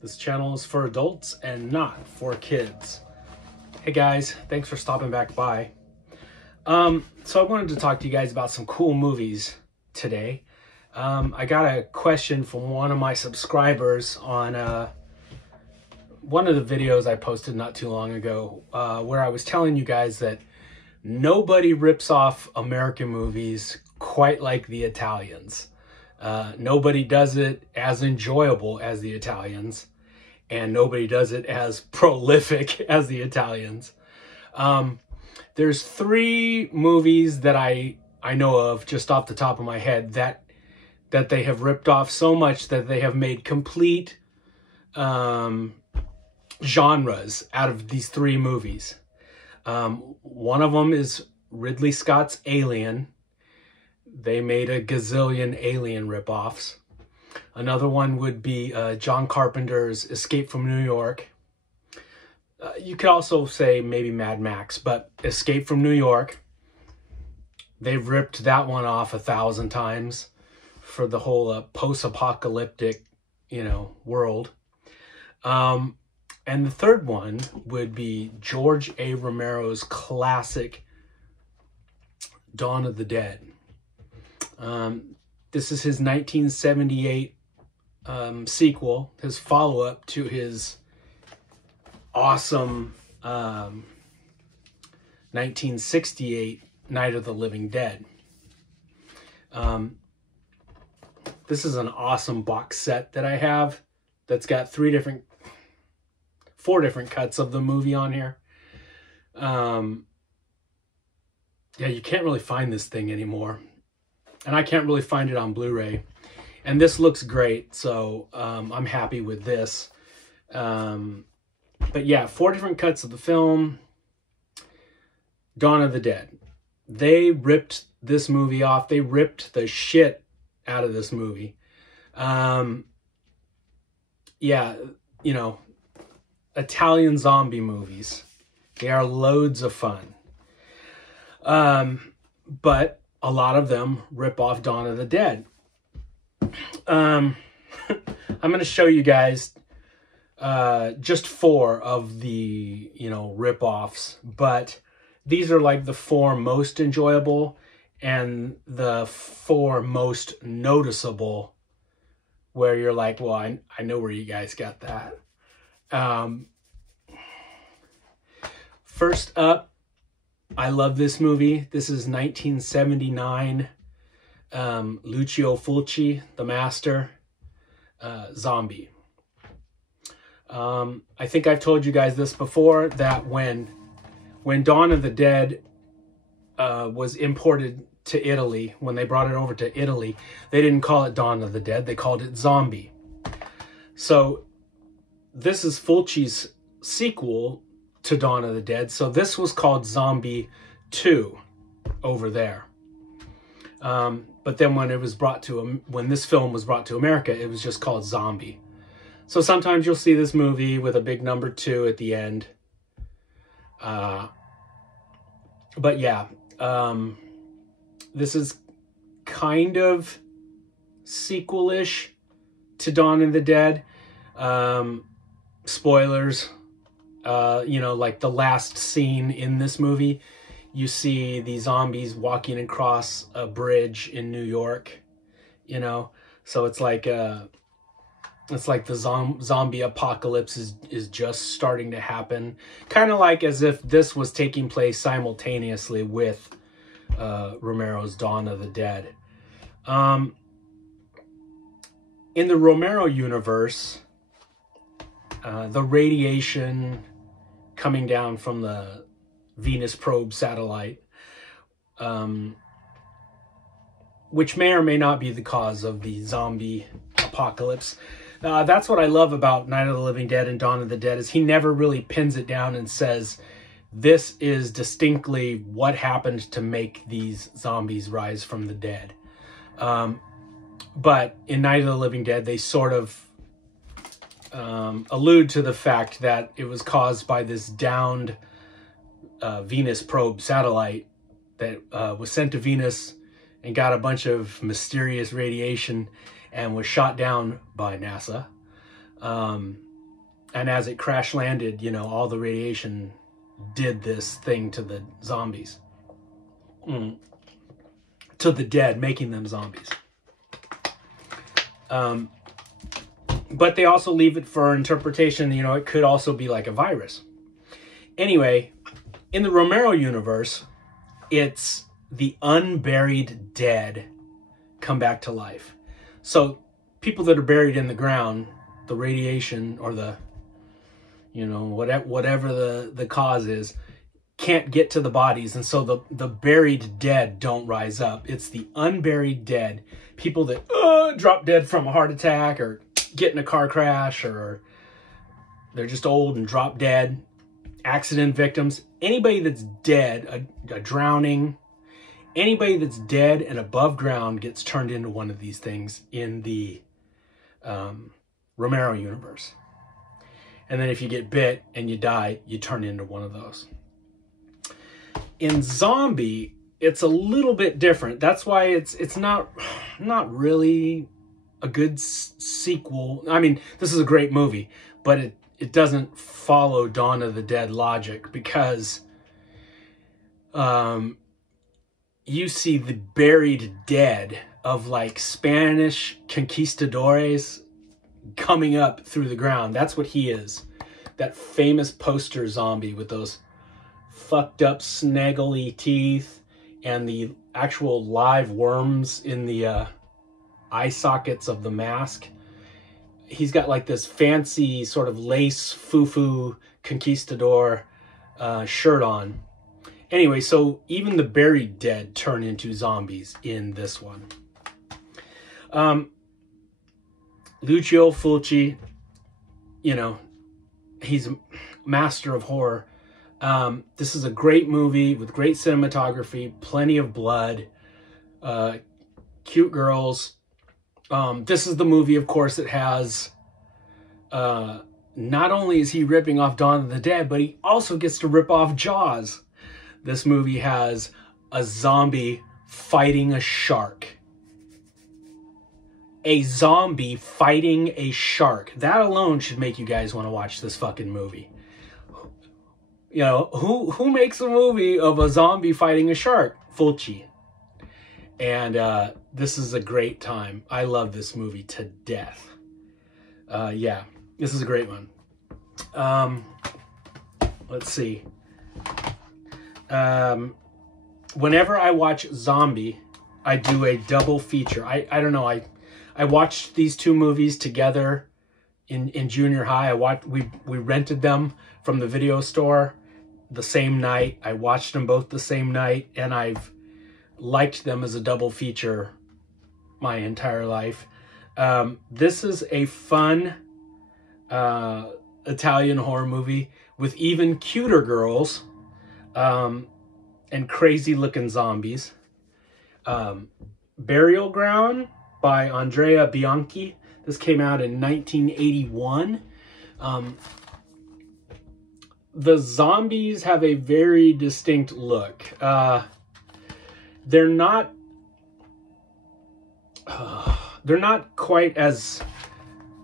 This channel is for adults and not for kids. Hey guys, thanks for stopping back by. So I wanted to talk to you guys about some cool movies today. I got a question from one of my subscribers on one of the videos I posted not too long ago, where I was telling you guys that nobody rips off American movies quite like the Italians. Nobody does it as enjoyable as the Italians, and nobody does it as prolific as the Italians. There's three movies that I know of just off the top of my head that they have ripped off so much that they have made complete genres out of these three movies. One of them is Ridley Scott's Alien. They made a gazillion Alien ripoffs. Another one would be John Carpenter's Escape from New York. You could also say maybe Mad Max, but Escape from New York, they've ripped that one off 1,000 times for the whole post-apocalyptic, world. And the third one would be George A. Romero's classic Dawn of the Dead. This is his 1978 sequel, his follow-up to his awesome 1968 Night of the Living Dead. This is an awesome box set that I have that's got four different cuts of the movie on here. Yeah, you can't really find this thing anymore. And I can't really find it on Blu-ray. And this looks great, so I'm happy with this. But yeah, four different cuts of the film. Dawn of the Dead. They ripped this movie off. They ripped the shit out of this movie. Yeah, Italian zombie movies. They are loads of fun. But a lot of them rip off Dawn of the Dead. I'm going to show you guys just four of the, rip-offs, but these are like the four most enjoyable and the four most noticeable, where you're like, well, I know where you guys got that. First up, I love this movie. This is 1979. Lucio Fulci, The Master, Zombie. I think I've told you guys this before, that when Dawn of the Dead was imported to Italy, when they brought it over to Italy, they didn't call it Dawn of the Dead, they called it Zombie. So this is Fulci's sequel to Dawn of the Dead, so this was called Zombie 2 over there. But then when this film was brought to America, it was just called Zombie. So sometimes you'll see this movie with a big number 2 at the end. But yeah, this is kind of sequel-ish to Dawn of the Dead. Spoilers. Like the last scene in this movie, you see the zombies walking across a bridge in New York, so it's like the zombie apocalypse is just starting to happen, kind of like as if this was taking place simultaneously with Romero's Dawn of the Dead. In the Romero universe, the radiation coming down from the Venus probe satellite, which may or may not be the cause of the zombie apocalypse. That's what I love about Night of the Living Dead and Dawn of the Dead, is he never really pins it down and says, this is distinctly what happened to make these zombies rise from the dead. But in Night of the Living Dead, they sort of allude to the fact that it was caused by this downed Venus probe satellite that was sent to Venus and got a bunch of mysterious radiation and was shot down by NASA. And as it crash landed, you know, all the radiation did this thing to the zombies. To the dead, making them zombies. But they also leave it for interpretation. You know, it could also be like a virus. Anyway, in the Romero universe, it's the unburied dead come back to life. So people that are buried in the ground, the radiation or the, you know, whatever the cause is, can't get to the bodies. And so the buried dead don't rise up. It's the unburied dead. People that drop dead from a heart attack or get in a car crash, or they're just old and drop dead. Accident victims. Anybody that's dead, a drowning, anybody that's dead and above ground gets turned into one of these things in the Romero universe. And then if you get bit and you die, you turn into one of those. In Zombie, it's a little bit different. That's why it's not really a good sequel. I mean, this is a great movie, but it doesn't follow Dawn of the Dead logic, because you see the buried dead of like Spanish conquistadores coming up through the ground. That's what he is. That famous poster zombie with those fucked up snaggly teeth and the actual live worms in the eye sockets of the mask. He's got like this fancy sort of lace foo-foo conquistador shirt on. Anyway, so even the buried dead turn into zombies in this one. Lucio Fulci, you know, he's a master of horror. This is a great movie with great cinematography, plenty of blood, cute girls. This is the movie, of course, that has, not only is he ripping off Dawn of the Dead, but he also gets to rip off Jaws. This movie has a zombie fighting a shark. A zombie fighting a shark. That alone should make you guys want to watch this fucking movie. You know, who makes a movie of a zombie fighting a shark? Fulci. And this is a great time. I love this movie to death. Yeah, this is a great one. Let's see. Whenever I watch Zombie, I do a double feature. I don't know. I watched these two movies together in junior high. We rented them from the video store the same night. I watched them both the same night, and I've liked them as a double feature my entire life. This is a fun Italian horror movie with even cuter girls and crazy looking zombies. Burial Ground by Andrea Bianchi. This came out in 1981. The zombies have a very distinct look. They're not quite as,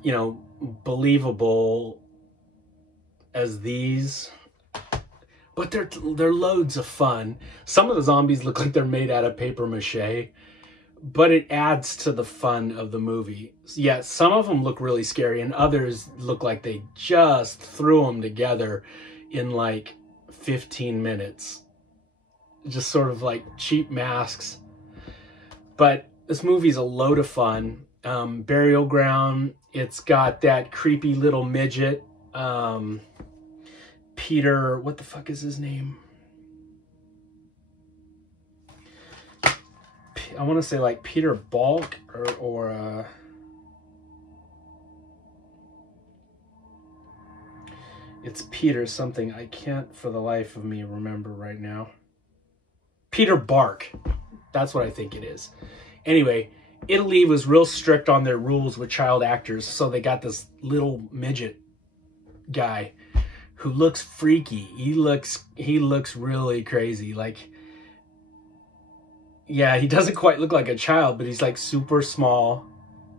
you know, believable as these, but they're loads of fun. Some of the zombies look like they're made out of paper mache, but it adds to the fun of the movie. Yeah, some of them look really scary, and others look like they just threw them together in like 15 minutes. Just sort of like cheap masks. But this movie's a load of fun. Burial Ground, it's got that creepy little midget, Peter, what the fuck is his name? I want to say like Peter Balk or it's Peter something. I can't for the life of me remember right now. Peter Bark. That's what I think it is. Anyway, Italy was real strict on their rules with child actors, so they got this little midget guy who looks freaky. He looks really crazy. Like, yeah, he doesn't quite look like a child, but he's like super small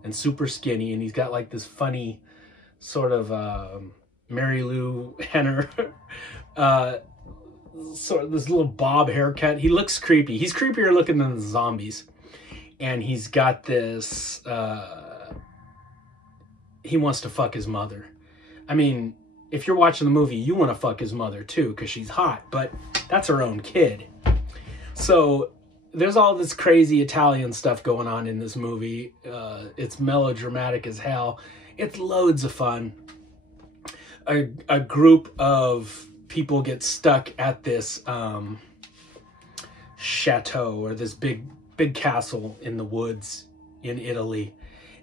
and super skinny, and he's got like this funny sort of Mary Lou Henner. Sort of this little bob haircut. He looks creepy. He's creepier looking than the zombies. And he's got this, he wants to fuck his mother. I mean, if you're watching the movie, you want to fuck his mother too, because she's hot, but that's her own kid. So there's all this crazy Italian stuff going on in this movie. It's melodramatic as hell. It's loads of fun. A group of people get stuck at this chateau, or this big castle in the woods in Italy.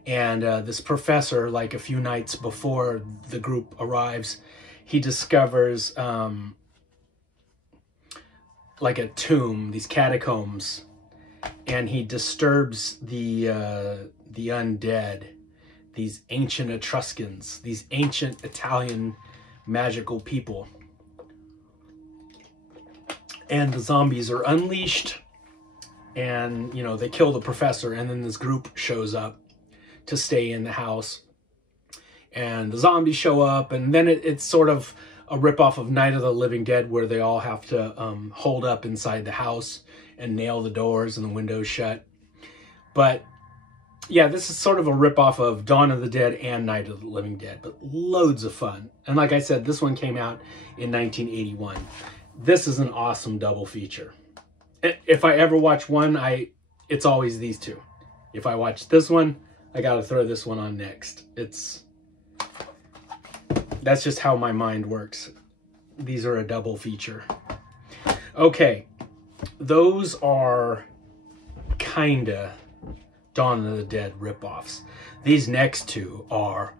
And this professor, like a few nights before the group arrives, he discovers like a tomb, these catacombs, and he disturbs the undead, these ancient Etruscans, these ancient Italian magical people. And the zombies are unleashed, and, you know, they kill the professor, and then this group shows up to stay in the house. And the zombies show up, and then it's sort of a ripoff of Night of the Living Dead, where they all have to hold up inside the house and nail the doors and the windows shut. But yeah, this is sort of a ripoff of Dawn of the Dead and Night of the Living Dead, but loads of fun. And like I said, this one came out in 1981. This is an awesome double feature. If I ever watch one, it's always these two. If I watch this one, I gotta throw this one on next. That's just how my mind works. These are a double feature. Okay, those are kinda Dawn of the Dead ripoffs. These next two are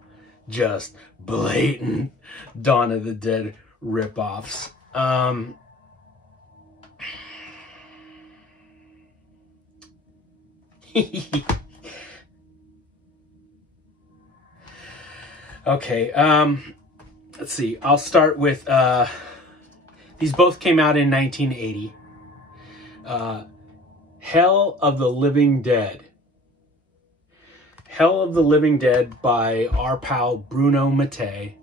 just blatant Dawn of the Dead ripoffs. Okay, let's see. I'll start with, these both came out in 1980. Hell of the Living Dead. Hell of the Living Dead by our pal Bruno Mattei,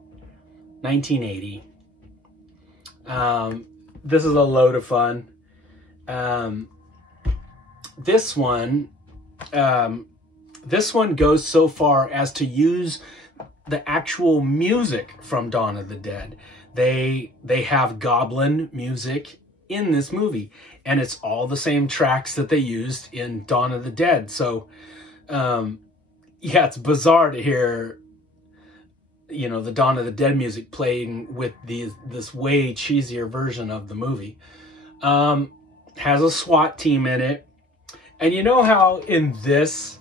1980. This is a load of fun. This one goes so far as to use the actual music from Dawn of the Dead. They have goblin music in this movie, and it's all the same tracks that they used in Dawn of the Dead. So, yeah, it's bizarre to hear, you know, the Dawn of the Dead music playing with this way cheesier version of the movie. Has a SWAT team in it. And you know how in this,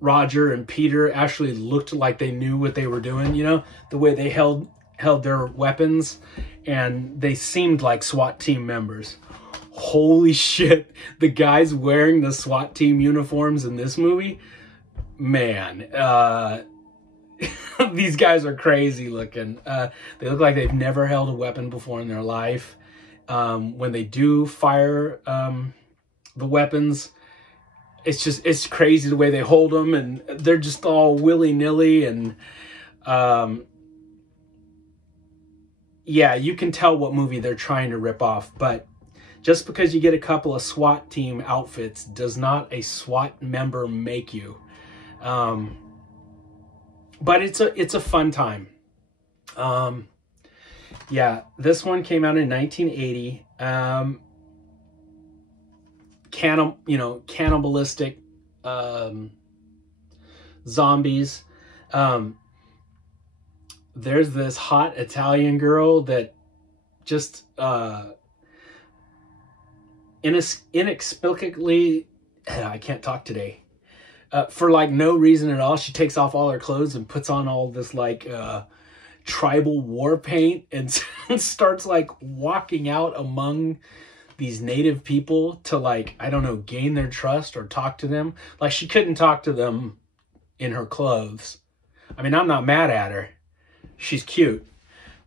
Roger and Peter actually looked like they knew what they were doing, you know? The way they held their weapons, and they seemed like SWAT team members. Holy shit, the guys wearing the SWAT team uniforms in this movie, man, these guys are crazy looking. They look like they've never held a weapon before in their life. When they do fire the weapons, it's crazy the way they hold them, and they're just all willy-nilly, and yeah, you can tell what movie they're trying to rip off. But just because you get a couple of SWAT team outfits does not a SWAT member make you. But it's a fun time. Yeah, this one came out in 1980. Cannibalistic zombies. There's this hot Italian girl that just inexplicably, I can't talk today, for like no reason at all, she takes off all her clothes and puts on all this like tribal war paint and starts like walking out among these native people to, like, I don't know, gain their trust or talk to them. Like, she couldn't talk to them in her clothes. I mean, I'm not mad at her. She's cute.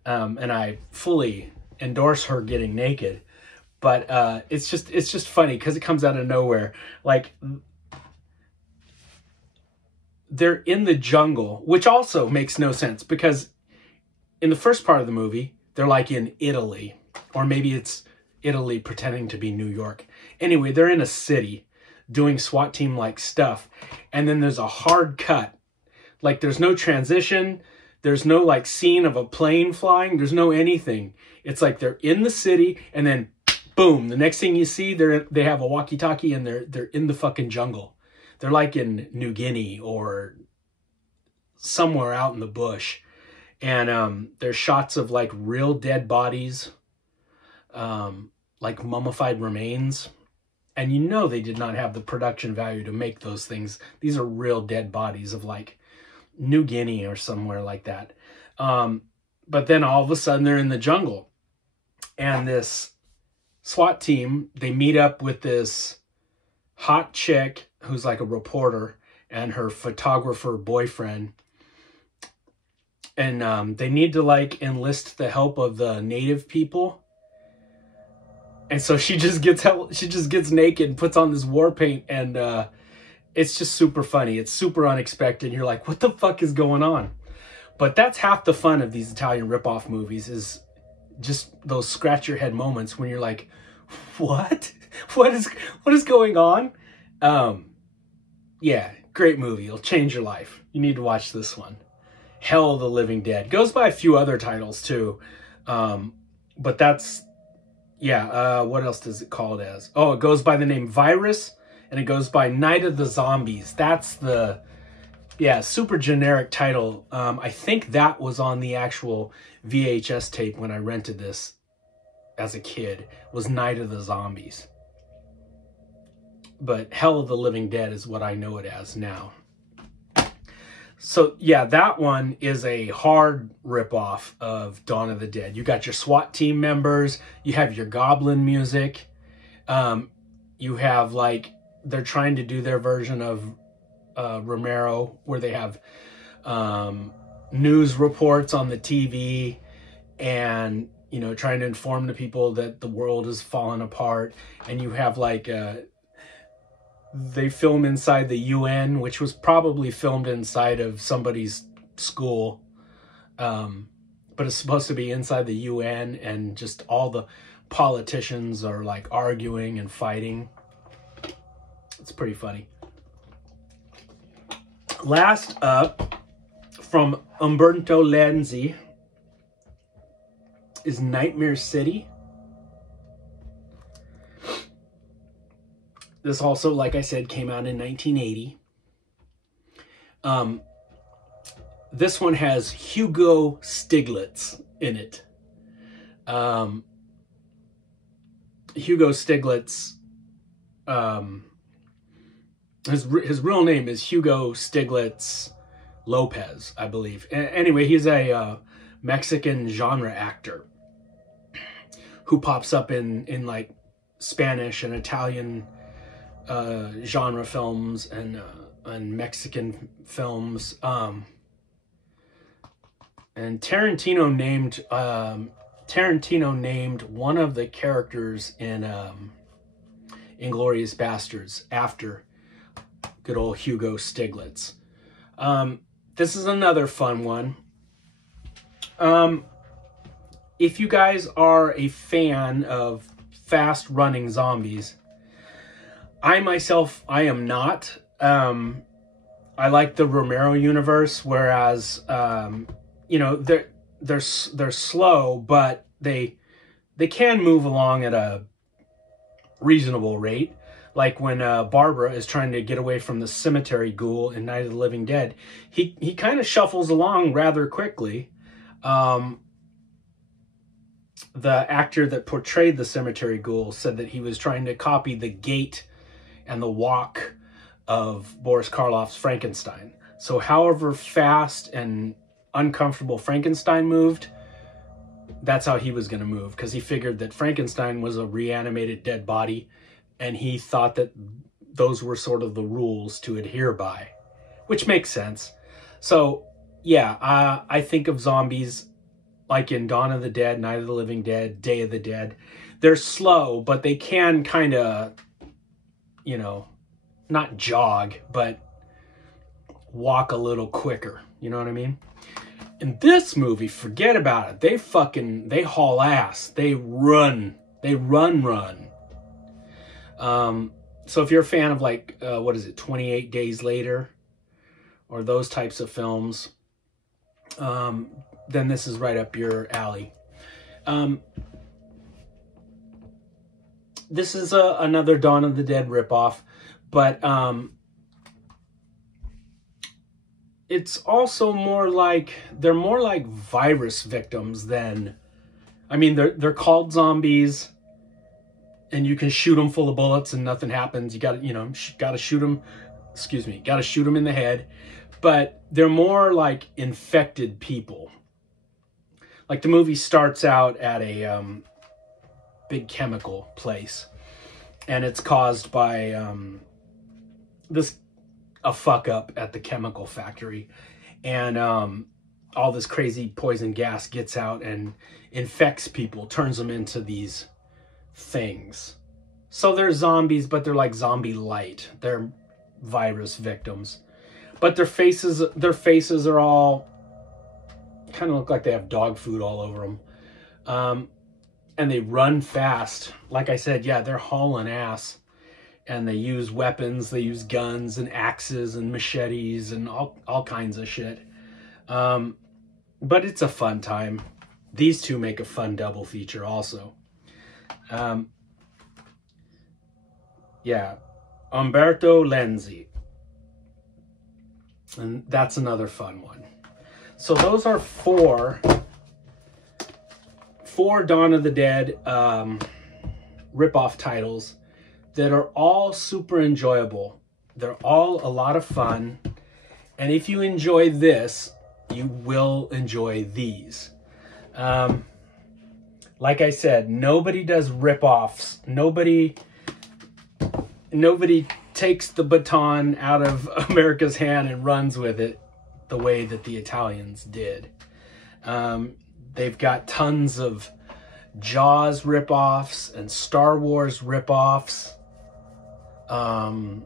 And I fully endorse her getting naked. But it's just funny because it comes out of nowhere. Like, they're in the jungle, which also makes no sense because in the first part of the movie, they're like in Italy, or maybe it's Italy pretending to be New York. Anyway, they're in a city doing SWAT team like stuff. And then there's a hard cut. Like there's no transition. There's no like scene of a plane flying. There's no anything. It's like they're in the city and then boom, the next thing you see, they have a walkie-talkie and they're in the fucking jungle. They're like in New Guinea or somewhere out in the bush. And there's shots of like real dead bodies, like mummified remains. And you know they did not have the production value to make those things. These are real dead bodies of like New Guinea or somewhere like that. But then all of a sudden they're in the jungle. And this SWAT team, they meet up with this hot chick who's like a reporter and her photographer boyfriend. And they need to like enlist the help of the native people. And so she just gets naked and puts on this war paint, and it's just super funny. It's super unexpected. You're like, what the fuck is going on? But that's half the fun of these Italian ripoff movies, is just those scratch your head moments when you're like, what? What is going on? Yeah, great movie. It'll change your life. You need to watch this one. Hell of the Living Dead. Goes by a few other titles too. But that's, yeah, what else does it call it as? Oh, it goes by the name Virus, and it goes by Night of the Zombies. That's the, yeah, super generic title. I think that was on the actual VHS tape when I rented this as a kid, was Night of the Zombies. But Hell of the Living Dead is what I know it as now. So, yeah, that one is a hard ripoff of Dawn of the Dead. You got your SWAT team members. You have your goblin music. You have, like, they're trying to do their version of Romero, where they have news reports on the TV and, you know, trying to inform the people that the world is falling apart. And you have, like, they film inside the UN, which was probably filmed inside of somebody's school. But it's supposed to be inside the UN, and just all the politicians are like arguing and fighting. It's pretty funny. Last up, from Umberto Lenzi, is Nightmare City. This also, like I said, came out in 1980. This one has Hugo Stiglitz in it. Hugo Stiglitz, his real name is Hugo Stiglitz Lopez, I believe. Anyway, he's a Mexican genre actor who pops up in like Spanish and Italian genre films and Mexican films. And Tarantino named one of the characters in Inglourious Basterds after good old Hugo Stiglitz. This is another fun one. If you guys are a fan of fast-running zombies, I am not. I like the Romero universe, whereas you know, they're slow, but they can move along at a reasonable rate. Like when Barbara is trying to get away from the cemetery ghoul in Night of the Living Dead, he kind of shuffles along rather quickly. The actor that portrayed the cemetery ghoul said that he was trying to copy the gait and the walk of Boris Karloff's Frankenstein. So however fast and uncomfortable Frankenstein moved, that's how he was going to move, because he figured that Frankenstein was a reanimated dead body, and he thought that those were sort of the rules to adhere by, which makes sense. So yeah, I think of zombies like in Dawn of the Dead, Night of the Living Dead, Day of the Dead. They're slow, but they can kind of, you know, not jog, but walk a little quicker. You know what I mean? In this movie, forget about it. They haul ass. They run. They run. So if you're a fan of like, what is it, 28 Days Later, or those types of films, then this is right up your alley. This is another Dawn of the Dead ripoff, but it's also more like, they're more like virus victims than, I mean, they're called zombies, and you can shoot them full of bullets and nothing happens. You got, you know, got to shoot them, got to shoot them in the head. But they're more like infected people. Like the movie starts out at a big chemical place, and it's caused by a fuck up at the chemical factory, and all this crazy poison gas gets out and infects people, turns them into these things. So they're zombies, but they're like zombie light. They're virus victims, but their faces are all kind of look like they have dog food all over them, and they run fast. Like I said, yeah, they're hauling ass, and they use weapons. They use guns and axes and machetes and all kinds of shit. But it's a fun time. These two make a fun double feature also. Yeah, Umberto Lenzi, and that's another fun one. So those are four Dawn of the Dead ripoff titles that are all super enjoyable. They're all a lot of fun, and if you enjoy this, you will enjoy these. Like I said, nobody does ripoffs. Nobody takes the baton out of America's hand and runs with it the way that the Italians did. They've got tons of Jaws ripoffs and Star Wars ripoffs, Dawn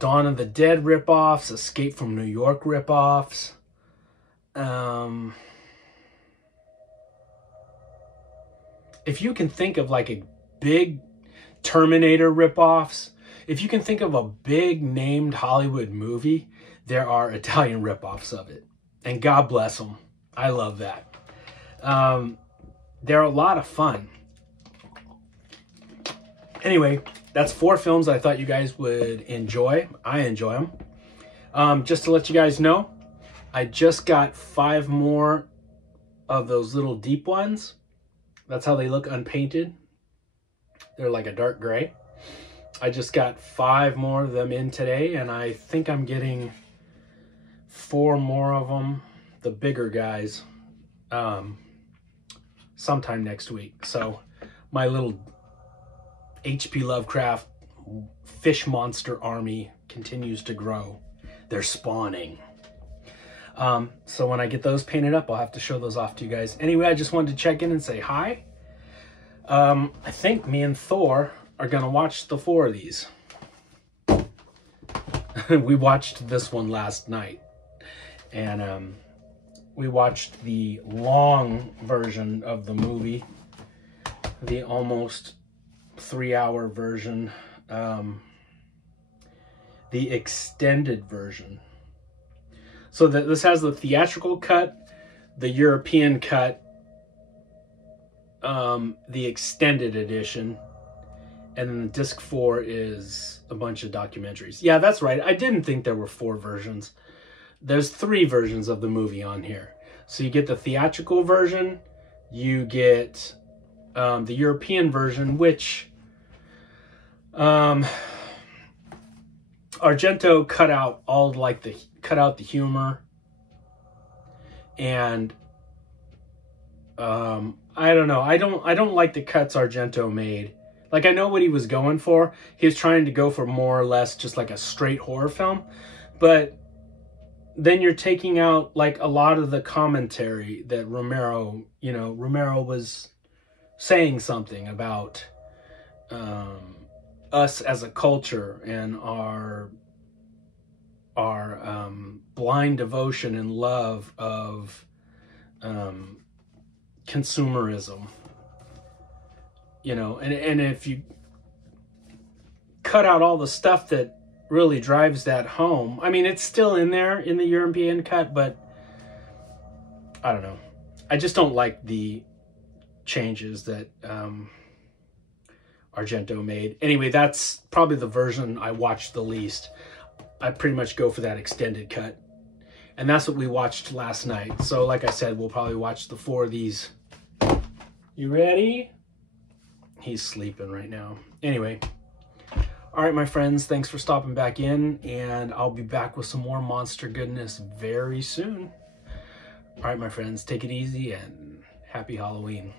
of the Dead ripoffs, Escape from New York ripoffs. If you can think of like a big Terminator ripoffs, if you can think of a big named Hollywood movie, there are Italian ripoffs of it. And God bless them. I love that. They're a lot of fun. Anyway, that's 4 films I thought you guys would enjoy. I enjoy them. Just to let you guys know, I just got 5 more of those little deep ones. That's how they look unpainted. They're like a dark gray. I just got 5 more of them in today, and I think I'm getting 4 more of them, the bigger guys, sometime next week. So my little H.P. Lovecraft fish monster army continues to grow. They're spawning. So when I get those painted up, I'll have to show those off to you guys. Anyway, I just wanted to check in and say hi. I think me and Thor are going to watch the 4 of these. We watched this one last night. And we watched the long version of the movie. The almost 3-hour version. The extended version. So this has the theatrical cut, the European cut, the extended edition, and then the disc 4 is a bunch of documentaries. Yeah, that's right. I didn't think there were 4 versions. There's 3 versions of the movie on here. So you get the theatrical version, you get the European version, which Argento cut out the humor, and I don't know. I don't like the cuts Argento made. Like, I know what he was going for. He was trying to go for more or less just like a straight horror film, but then you're taking out like a lot of the commentary that Romero was saying something about us as a culture and our our blind devotion and love of consumerism. You know, and if you cut out all the stuff that really drives that home, I mean, it's still in there in the European cut, but I don't know. I just don't like the changes that Argento made. Anyway, that's probably the version I watched the least. I pretty much go for that extended cut. And that's what we watched last night. So like I said, we'll probably watch the 4 of these. You ready? He's sleeping right now. Anyway. All right, my friends, thanks for stopping back in, and I'll be back with some more monster goodness very soon. All right, my friends, take it easy and happy Halloween.